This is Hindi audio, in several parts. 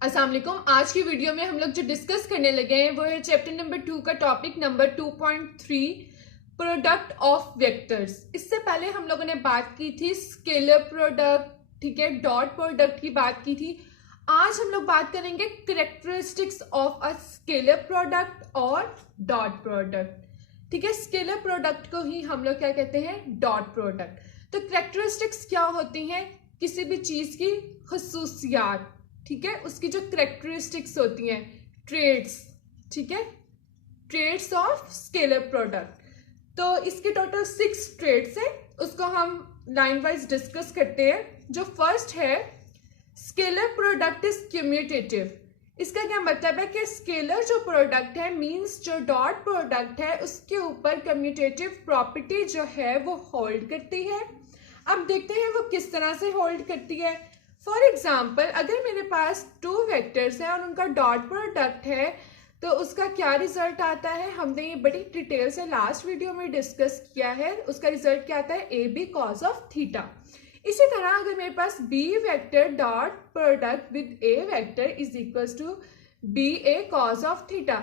अस्सलाम वालेकुम। आज की वीडियो में हम लोग जो डिस्कस करने लगे हैं वो है चैप्टर नंबर 2 का topic number 2.3 product of vectors. इससे पहले हम लोगों ने बात की थी स्केलर प्रोडक्ट, ठीक है, डॉट प्रोडक्ट की बात की थी। आज हम लोग बात करेंगे characteristics of a scalar product और डॉट प्रोडक्ट, ठीक है। स्केलर प्रोडक्ट को ही हम लोग क्या कहते हैं, डॉट प्रोडक्ट। तो कैरेक्टरिस्टिक्स क्या होती हैं, किसी भी चीज की खसूसियात, ठीक है, उसकी जो करेक्टरिस्टिक्स होती हैं, ट्रेड्स, ठीक है, ट्रेड्स ऑफ स्केलर प्रोडक्ट। तो इसके टोटल 6 ट्रेड्स हैं, उसको हम लाइन वाइज डिस्कस करते हैं। जो फर्स्ट है, स्केलर प्रोडक्ट इज क्यूम्यूटेटिव। इसका क्या मतलब है कि स्केलर जो प्रोडक्ट है मींस जो डॉट प्रोडक्ट है उसके ऊपर कम्यूटेटिव प्रॉपर्टी जो है वो होल्ड करती है। अब देखते हैं वो किस तरह से होल्ड करती है। फॉर एग्जाम्पल, अगर मेरे पास 2 वेक्टर्स हैं और उनका डॉट प्रोडक्ट है तो उसका क्या रिजल्ट आता है, हमने ये बड़ी डिटेल से लास्ट वीडियो में डिस्कस किया है। उसका रिजल्ट क्या आता है, A B cos of theta. इसी तरह अगर मेरे पास B vector dot product with A vector is equals to B A cos of theta.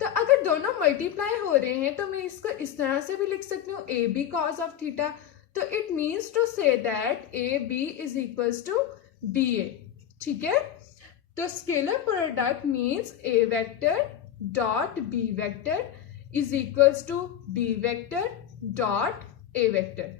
तो अगर दोनों मल्टीप्लाई हो रहे हैं तो मैं इसको इस तरह से भी लिख सकती हूँ, A B cos of theta. तो it means to say that A B is equals to B A, ठीक है। तो scalar product means A vector dot B vector is equals to B vector dot A vector.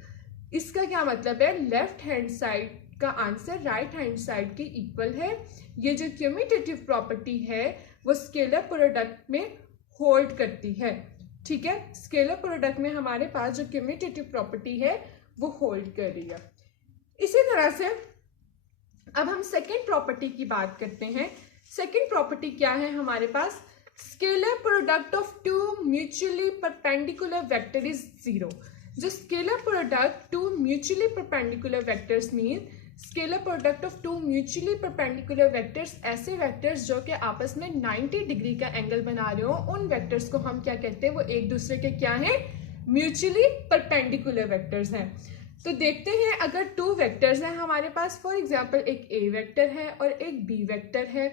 इसका क्या मतलब है, लेफ्ट हैंड साइड का आंसर राइट हैंड साइड के इक्वल है। ये जो क्यूम्यूटेटिव प्रॉपर्टी है वो स्केलर प्रोडक्ट में होल्ड करती है, ठीक है। स्केलर प्रोडक्ट में हमारे पास जो क्यूम्यूटेटिव प्रॉपर्टी है वो होल्ड कर रही है। इसी तरह से अब हम सेकेंड प्रॉपर्टी की बात करते हैं। सेकेंड प्रॉपर्टी क्या है हमारे पास, scalar product of 2 mutually perpendicular vector is 0। जो scalar product 2 mutually perpendicular vectors mean scalar product of 2 mutually perpendicular vectors, ऐसे वेक्टर्स जो कि आपस में 90 डिग्री का एंगल बना रहे हो, उन वेक्टर्स को हम क्या कहते हैं, वो एक दूसरे के क्या हैं, म्यूचुअली परपेंडिकुलर वेक्टर्स हैं। तो देखते हैं, अगर 2 वेक्टर्स हैं हमारे पास, फॉर एग्जांपल एक ए वेक्टर है और एक बी वेक्टर है,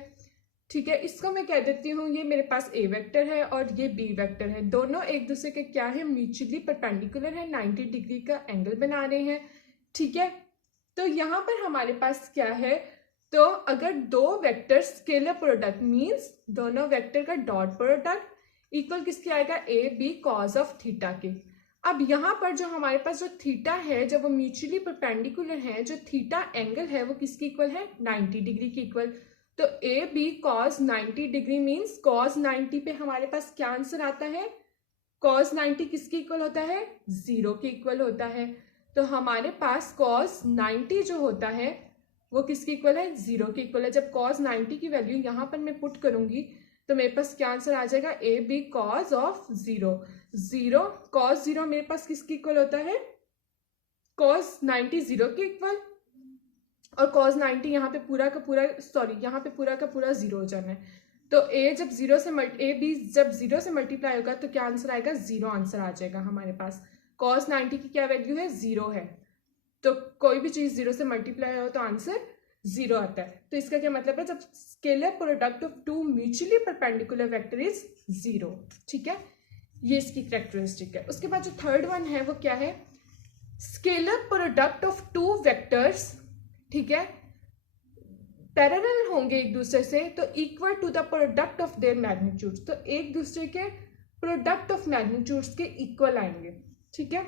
ठीक है। इसको मैं कह देती हूँ ये मेरे पास ए वेक्टर है और ये बी वेक्टर है। दोनों एक दूसरे के क्या है, म्यूचुअली परपेंडिकुलर है, 90 डिग्री का एंगल बना रहे हैं, ठीक है। तो यहाँ पर हमारे पास क्या है, तो अगर 2 वेक्टर स्केलर प्रोडक्ट मीन्स दोनों वेक्टर का डॉट प्रोडक्ट इक्वल किसके आएगा, A B cos of theta के। अब यहाँ पर जो हमारे पास जो थीटा है, जब वो म्यूचुअली परपेंडिकुलर है, जो थीटा एंगल है वो किसके इक्वल है, 90 डिग्री के इक्वल। तो A B cos 90 degree means cos 90 पे हमारे पास क्या आंसर आता है, कॉज 90 किसके इक्वल होता है, 0 के इक्वल होता है। तो हमारे पास कॉज 90 जो होता है वो किसके इक्वल है, 0 के इक्वल है। जब कॉज 90 की वैल्यू यहाँ पर मैं पुट करूंगी तो मेरे पास क्या आंसर आ जाएगा, A B cos of 0। 0 cos 0 मेरे पास किसके इक्वल होता है, कॉज 90 0 के इक्वल, और कॉज 90 यहाँ पे पूरा का पूरा, सॉरी यहाँ पे पूरा का पूरा 0 हो जाना है। तो ए जब 0 से ए बी जब 0 से मल्टीप्लाई होगा तो क्या आंसर आएगा, 0 आंसर आ जाएगा हमारे पास। कॉज 90 की क्या वैल्यू है, 0 है। तो कोई भी चीज 0 से मल्टीप्लाई हो तो आंसर 0 आता है। तो इसका क्या मतलब है, जब scalar product of 2 mutually perpendicular vector is 0, ठीक है। ये इसकी कैरेक्टरिस्टिक है। उसके बाद जो थर्ड वन है वो क्या है, स्केलर प्रोडक्ट ऑफ 2 वेक्टर्स, ठीक है, पैरेलल होंगे एक दूसरे से तो equal to the product of their magnitudes. तो एक दूसरे के प्रोडक्ट ऑफ मैग्नीट्यूड्स के इक्वल आएंगे, ठीक है।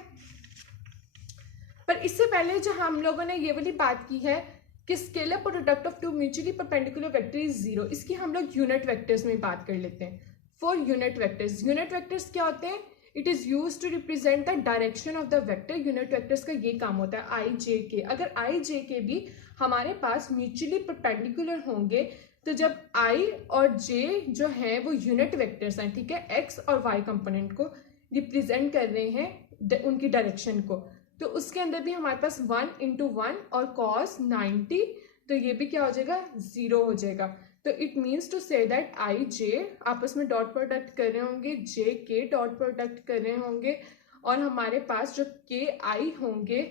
पर इससे पहले जो हम लोगों ने ये वाली बात की है कि scalar product of 2 mutually perpendicular vector is 0, इसकी हम लोग यूनिट वेक्टर्स में बात कर लेते हैं। For unit vectors, unit vectors क्या होते हैं, it is use to represent the direction of the vector. Unit vectors का ये काम होता है, आई जे के। अगर आई जे के भी हमारे पास म्यूचुअली परपेंडिकुलर होंगे तो जब आई और जे जो है वो यूनिट वेक्टर्स हैं, ठीक है, एक्स और वाई कंपोनेंट को रिप्रेजेंट कर रहे हैं, उनकी डायरेक्शन को, तो उसके अंदर भी हमारे पास 1 × 1 और cos 90, तो ये भी क्या हो जाएगा, 0 हो जाएगा। तो it means to say that I J आपस में डॉट प्रोडक्ट कर रहे होंगे, जे के डॉट प्रोडक्ट कर रहे होंगे, और हमारे पास जो के आई होंगे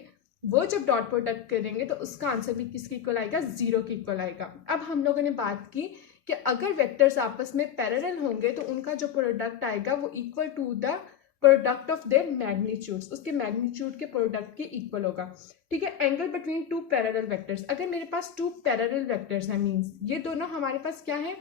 वो जब डॉट प्रोडक्ट करेंगे तो उसका आंसर भी किसके इक्वल आएगा, 0 के इक्वल आएगा। अब हम लोगों ने बात की कि अगर वेक्टर्स आपस में पैरेलल होंगे तो उनका जो प्रोडक्ट आएगा वो equal to the product of their magnitudes, उसके मैग्नीट्यूड के प्रोडक्ट के इक्वल होगा। ठीक है, angle between two parallel vectors, अगर मेरे पास टू पैरेलल वेक्टर्स हैं, मींस ये दोनों हमारे पास क्या है,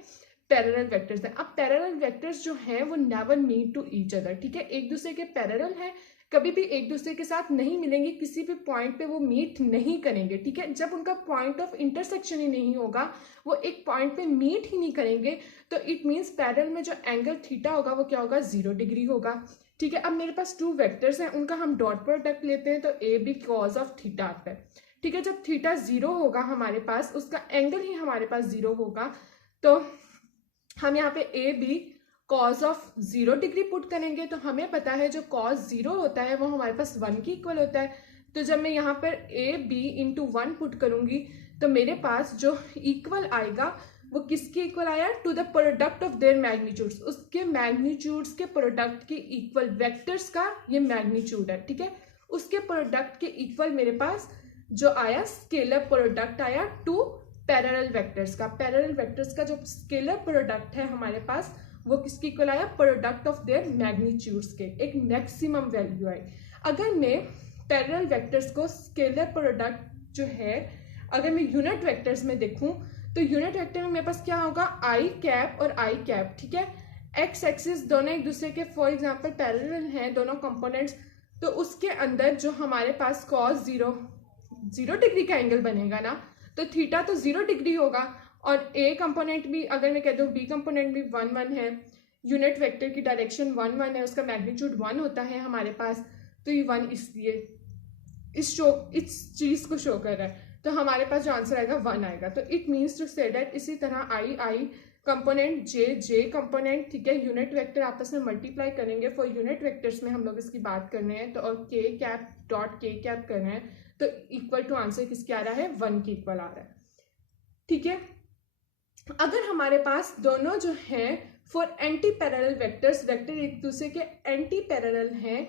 पैरेलल वेक्टर्स हैं। अब पैरेलल वेक्टर्स जो हैं वो never meet to each other. ठीक है, एक दूसरे के पैरेलल हैं, कभी भी एक दूसरे के साथ नहीं मिलेंगे, किसी भी पॉइंट पे वो मीट नहीं करेंगे। ठीक है, जब उनका पॉइंट ऑफ इंटरसेक्शन ही नहीं होगा, वो एक पॉइंट पे मीट ही नहीं करेंगे, तो इट मीन्स पैरेलल में जो एंगल थीटा होगा वो क्या होगा, 0 डिग्री होगा। ठीक है, अब मेरे पास टू वेक्टर्स हैं, उनका हम डॉट प्रोडक्ट लेते हैं तो A B cos of theta आता है। ठीक है, जब थीटा 0 होगा हमारे पास, उसका एंगल ही हमारे पास 0 होगा, तो हम यहाँ पे A B cos of 0 degree put करेंगे। तो हमें पता है जो कॉज 0 होता है वो हमारे पास 1 के इक्वल होता है। तो जब मैं यहाँ पर ए बी इंटू 1 पुट करूंगी तो मेरे पास जो इक्वल आएगा वो किसके इक्वल आया, to the product of their magnitudes, उसके मैग्नीट्यूड्स के प्रोडक्ट के इक्वल, वेक्टर्स का ये मैग्नीट्यूड है। ठीक है, उसके प्रोडक्ट के इक्वल मेरे पास जो आया स्केलर प्रोडक्ट आया टू पैरेलल वेक्टर्स का। पैरेलल वेक्टर्स का जो स्केलर प्रोडक्ट है हमारे पास वो किसके इक्वल आया, प्रोडक्ट ऑफ देयर मैग्नीट्यूड्स के, एक मैक्सिमम वैल्यू आई। अगर मैं पैरेलल वेक्टर्स को स्केलर प्रोडक्ट जो है अगर मैं यूनिट वेक्टर्स में देखूं तो यूनिट वेक्टर में मेरे पास क्या होगा, आई कैप और आई कैप। ठीक है, एक्स एक्सिस दोनों एक दूसरे के फॉर एग्जांपल पैरेलल हैं दोनों कंपोनेंट्स, तो उसके अंदर जो हमारे पास कॉस 0 डिग्री का एंगल बनेगा ना, तो थीटा तो 0 डिग्री होगा, और ए कंपोनेंट भी अगर मैं कह दूँ बी कंपोनेंट भी 1 है, यूनिट वेक्टर की डायरेक्शन 1 है, उसका मैग्नीट्यूड 1 होता है हमारे पास, तो ये 1 इसलिए इस चीज को शो कर रहा है, तो हमारे पास जो आंसर आएगा 1 आएगा। तो it means to say that इसी तरह आई कंपोनेंट जे कंपोनेंट, ठीक है, यूनिट वेक्टर आपस में मल्टीप्लाई करेंगे। फॉर यूनिट वेक्टर्स में हम लोग इसकी बात कर रहे हैं, तो और के कैप डॉट के कैप कर रहे हैं, तो इक्वल टू आंसर किसके आ रहा है, 1 के इक्वल आ रहा है। ठीक है, अगर हमारे पास दोनों जो हैं for anti parallel vectors, vector एक दूसरे के एंटी पैरेलल हैं,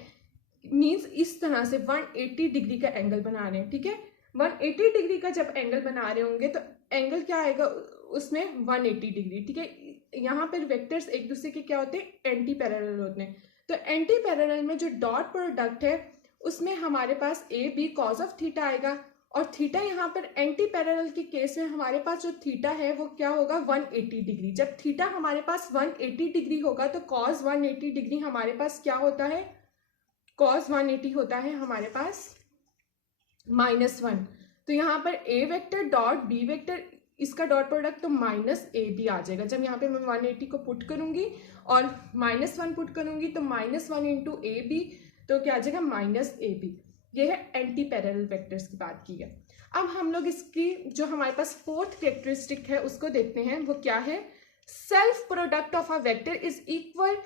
मीन्स इस तरह से 180 डिग्री का एंगल बना रहे हैं। ठीक है, 180 डिग्री का जब एंगल बना रहे होंगे तो एंगल क्या आएगा उसमें, 180 डिग्री। ठीक है, यहाँ पर वेक्टर्स एक दूसरे के क्या होते हैं, एंटी पैरेलल होते हैं। तो एंटी पैरेलल में जो डॉट प्रोडक्ट है उसमें हमारे पास A B cos of theta आएगा, और थीटा यहाँ पर एंटी पैरेलल के केस में हमारे पास जो थीटा है वो क्या होगा, 180 डिग्री। जब थीटा हमारे पास 180 डिग्री होगा तो कॉस 180 डिग्री हमारे पास क्या होता है, कॉस 180 होता है हमारे पास -1। तो यहाँ पर ए वेक्टर डॉट बी वेक्टर, इसका डॉट प्रोडक्ट तो -ab आ जाएगा। जब यहाँ पे मैं 180 को पुट करूंगी और -1 पुट करूंगी तो -1 इंटू ए बी, तो क्या आ जाएगा, -ab। ये है एंटी पैरेलल वेक्टर्स की बात की है। अब हम लोग इसकी जो हमारे पास फोर्थ कैरेक्टरिस्टिक है उसको देखते हैं, वो क्या है, self product of a vector is equal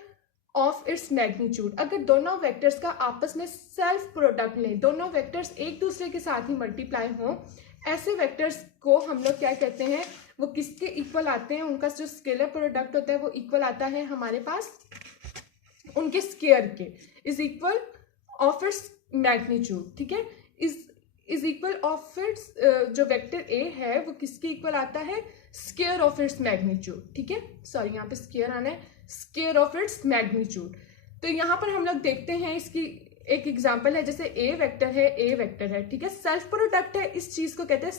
of its magnitude. अगर दोनों वेक्टर्स का आपस में सेल्फ प्रोडक्ट लें, दोनों वेक्टर्स एक दूसरे के साथ ही मल्टीप्लाई हों, ऐसे वेक्टर्स को हम लोग क्या कहते हैं, वो किसके इक्वल आते हैं, उनका जो स्केलर प्रोडक्ट होता है वो इक्वल आता है हमारे पास उनके स्केयर के, is equal of its magnitude. ठीक है, इज इक्वल ऑफ इट्स, जो वेक्टर ए है वो किसके इक्वल आता है, स्केयर ऑफ इट्स मैग्नीट्यूड। ठीक है, सॉरी यहाँ पे स्केयर आना है, स्केयर ऑफ इट्स मैग्नीट्यूड। तो यहाँ पर हम लोग देखते हैं, इसकी एक एग्जांपल है, जैसे ए वेक्टर है, ठीक है, सेल्फ प्रोडक्ट है, इस चीज को कहते हैं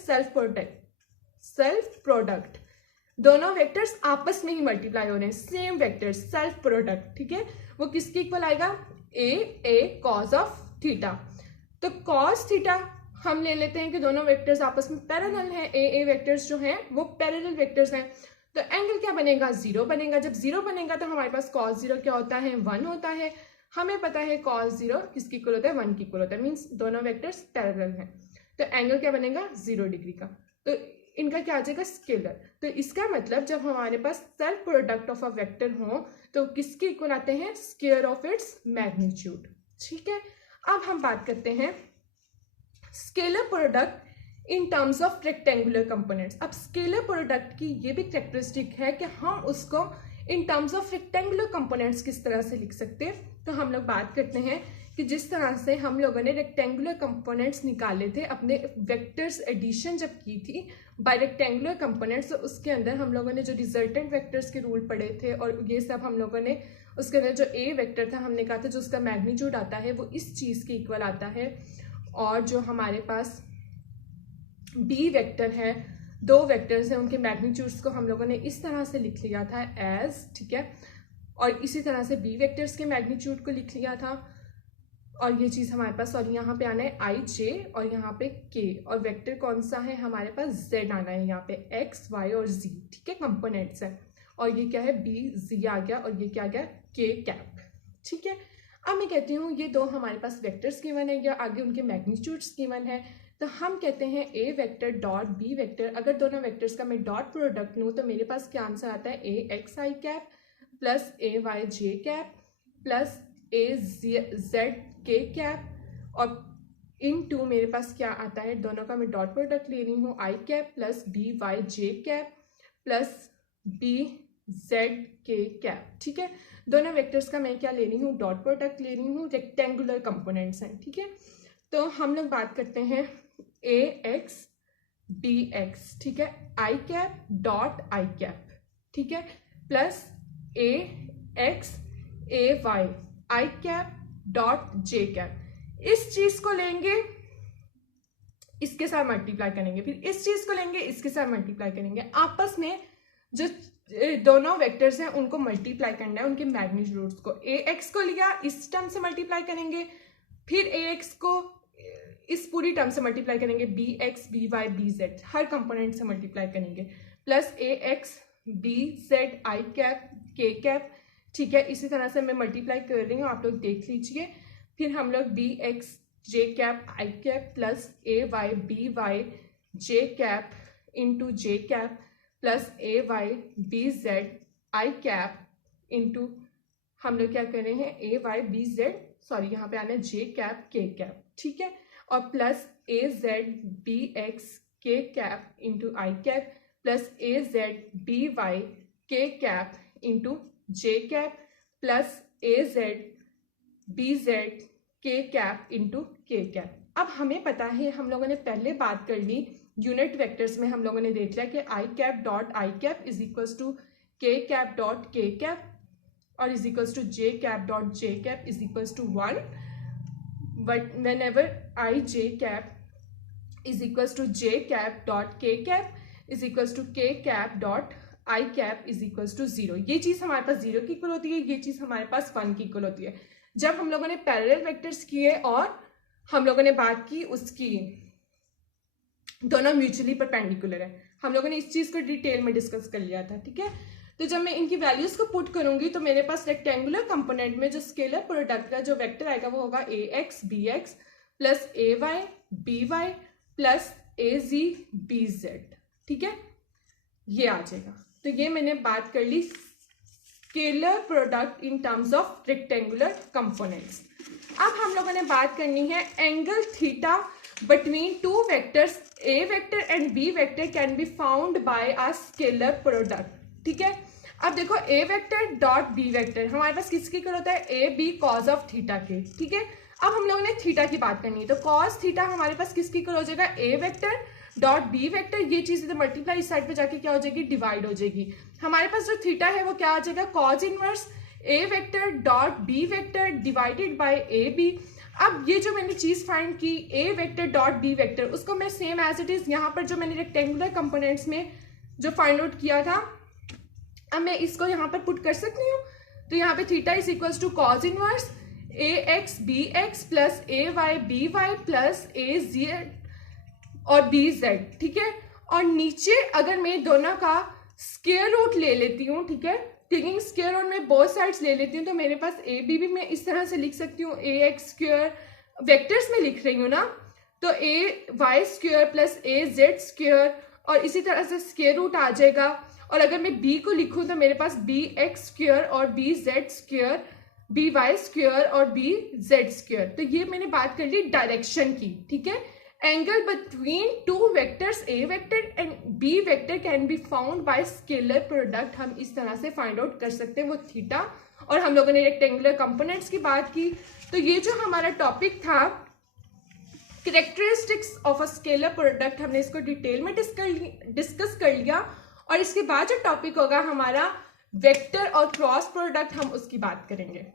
सेल्फ प्रोडक्ट। दोनों वेक्टर्स आपस में ही मल्टीप्लाई हो रहे हैं, सेम वेक्टर्स, सेल्फ प्रोडक्ट। ठीक है, वो किसके इक्वल आएगा, ए कॉज ऑफ थीटा। तो कॉस थीटा हम ले लेते हैं कि दोनों वेक्टर्स आपस में पैरेलल हैं, ए वेक्टर्स जो हैं वो पैरेलल वेक्टर्स हैं, तो एंगल क्या बनेगा, 0 बनेगा। जब 0 बनेगा तो हमारे पास cos 0 क्या होता है, 1 होता है। हमें पता है cos 0 किसकी इक्वल होता है, 1 की इक्वल होता है, मीन्स दोनों वेक्टर्स पैरेलल हैं, तो एंगल क्या बनेगा, 0 डिग्री का। तो इनका क्या आ जाएगा, स्केलर। तो इसका मतलब जब हमारे पास self product of a vector हो तो किसके इक्वल आते हैं, स्केयर ऑफ इट्स मैग्नीट्यूड। ठीक है, अब हम बात करते हैं scalar product in terms of rectangular components. अब स्केलर प्रोडक्ट की ये भी कैरेक्टरिस्टिक है कि हम उसको इन टर्म्स ऑफ रेक्टेंगुलर कंपोनेंट्स किस तरह से लिख सकते हैं। तो हम लोग बात करते हैं कि जिस तरह से हम लोगों ने रेक्टेंगुलर कंपोनेंट्स निकाले थे अपने वेक्टर्स एडिशन जब की थी बाय रेक्टेंगुलर कंपोनेंट्स, तो उसके अंदर हम लोगों ने जो रिजल्टेंट वेक्टर्स के रूल पढ़े थे और ये सब हम लोगों ने उसके अंदर जो ए वेक्टर था हमने कहा था जो उसका मैग्नीट्यूड आता है वो इस चीज़ के इक्वल आता है, और जो हमारे पास बी वेक्टर है, दो वेक्टर्स हैं उनके मैग्नीट्यूड्स को हम लोगों ने इस तरह से लिख लिया था एज, ठीक है, और इसी तरह से बी वेक्टर्स के मैग्नीट्यूड को लिख लिया था, और ये चीज़ हमारे पास, और यहाँ पे आना है आई जे और यहाँ पे के, और वेक्टर कौन सा है हमारे पास जेड आना है यहाँ पे, एक्स वाई और जी, ठीक है, कंपोनेंट्स है, और ये क्या है बी जी आ गया और ये क्या आ गया के कैप, ठीक है। अब मैं कहती हूँ ये दो हमारे पास वेक्टर्स गिवन है या आगे उनके मैग्नीट्यूड्स गिवन है, तो हम कहते हैं ए वेक्टर डॉट बी वेक्टर, अगर दोनों वेक्टर्स का मैं डॉट प्रोडक्ट लूँ तो मेरे पास क्या आंसर आता है, ए x I cap plus A Y J cap plus A Z के कैप, और इन टू मेरे पास क्या आता है, दोनों का मैं डॉट प्रोडक्ट ले रही हूँ, आई cap plus B Y J cap plus B Z के कैप, ठीक है। दोनों वेक्टर्स का मैं क्या ले रही हूँ, डॉट प्रोडक्ट ले रही हूँ, रेक्टेंगुलर कंपोनेंट्स हैं, ठीक है। तो हम लोग बात करते हैं ए एक्स बी एक्स, ठीक है, आई कैप डॉट आई कैप, ठीक है, plus A x A Y I cap dot J cap, इस चीज को लेंगे इसके साथ मल्टीप्लाई करेंगे, फिर इस चीज को लेंगे इसके साथ मल्टीप्लाई करेंगे, आपस में जो दोनों वेक्टर्स हैं उनको मल्टीप्लाई करना है, उनके मैग्नीट्यूड्स को, ए एक्स को लिया इस टर्म से मल्टीप्लाई करेंगे, फिर ए एक्स को इस पूरी टर्म से मल्टीप्लाई करेंगे, B X B Y B Z हर कंपोनेंट से मल्टीप्लाई करेंगे, plus A X B Z I cap K cap, ठीक है, इसी तरह से मैं मल्टीप्लाई कर रही हूँ, आप लोग देख लीजिए, फिर हम लोग B X J cap I cap plus A Y B Y J cap into J cap plus A Y B Z I cap into हम लोग क्या कर रहे हैं, A Y B Z, sorry यहाँ पे आना है जे कैप के कैप, ठीक है, और plus A Z B x के cap into I cap plus A Z B Y के cap into J cap plus A Z B Z के कैप इंटू के कैप। अब हमें पता है, हम लोगों ने पहले बात कर ली यूनिट वेक्टर्स में, हम लोगों ने देख लिया कि I cap dot I cap is equals to K cap dot K cap और is equals to J cap dot J cap is equals to 1, but whenever I J cap is equals to J cap dot K cap is equals to K cap dot I cap is equals to 0, ये चीज हमारे पास 0 की इक्वल होती है, ये चीज हमारे पास 1 की इक्वल होती है। जब हम लोगों ने पैरेलल वेक्टर्स किए और हम लोगों ने बात की उसकी दोनों म्यूचुअली परपेंडिकुलर है, हम लोगों ने इस चीज को डिटेल में डिस्कस कर लिया था, ठीक है। तो जब मैं इनकी वैल्यूज को पुट करूंगी तो मेरे पास रेक्टेंगुलर कंपोनेंट में जो स्केलर प्रोडक्ट का जो वेक्टर आएगा वो होगा ए X B X plus A Y B Y plus A G B Z, ठीक है, ये आ जाएगा। तो ये मैंने बात कर ली scalar product in terms of rectangular components. अब हम लोगों ने बात करनी है angle theta between two vectors, A vector and B vector can be found by a scalar product, ठीक है। अब देखो A vector dot B vector हमारे पास किसकी इक्वल होता है, A B cos of theta के, ठीक है। अब हम लोगों ने थीटा की बात करनी है, तो कॉस थीटा हमारे पास किसकी इक्वल हो जाएगा, ए वेक्टर डॉट बी वेक्टर, ये चीज इधर मल्टीप्लाई इस साइड पे जाके क्या हो जाएगी, डिवाइड हो जाएगी। हमारे पास जो थीटा है वो क्या आ जाएगा, cos inverse A vector dot B vector divided by A B. अब ये जो मैंने चीज फाइंड की A vector dot B vector, उसको मैं सेम एज इट इज यहाँ पर जो मैंने रेक्टेंगुलर कंपोनेंट्स में जो फाइंड आउट किया था, अब मैं इसको यहाँ पर पुट कर सकती हूँ। तो यहाँ पे theta is equals to cos inverse A X B X plus A Y B Y plus A Z और बी जेड, ठीक है। और नीचे अगर मैं दोनों का स्क्वायर रूट ले लेती हूँ, ठीक है, टेकिंग स्क्वायर रूट में बोथ साइड्स ले लेती हूँ, तो मेरे पास ए बी भी मैं इस तरह से लिख सकती हूँ, ए एक्स स्क्वायर वेक्टर्स में लिख रही हूँ ना, तो ए Y square plus A Z square और इसी तरह से स्क्वायर रूट आ जाएगा। और अगर मैं b को लिखूं तो मेरे पास बी एक्स स्क्वायर और B Z square, B Y square और बी जेड स्क्वायर। तो ये मैंने बात कर ली डायरेक्शन की, ठीक है। Angle between two vectors A vector and B vector can be found by scalar product, हम इस तरह से फाइंड आउट कर सकते हैं वो थीटा और हम लोगों ने रेक्टेंगुलर कंपोनेंट्स की बात की। तो ये जो हमारा टॉपिक था characteristics of a scalar product, हमने इसको डिटेल में डिस्कस कर लिया। और इसके बाद जो टॉपिक होगा हमारा वेक्टर और क्रॉस प्रोडक्ट, हम उसकी बात करेंगे।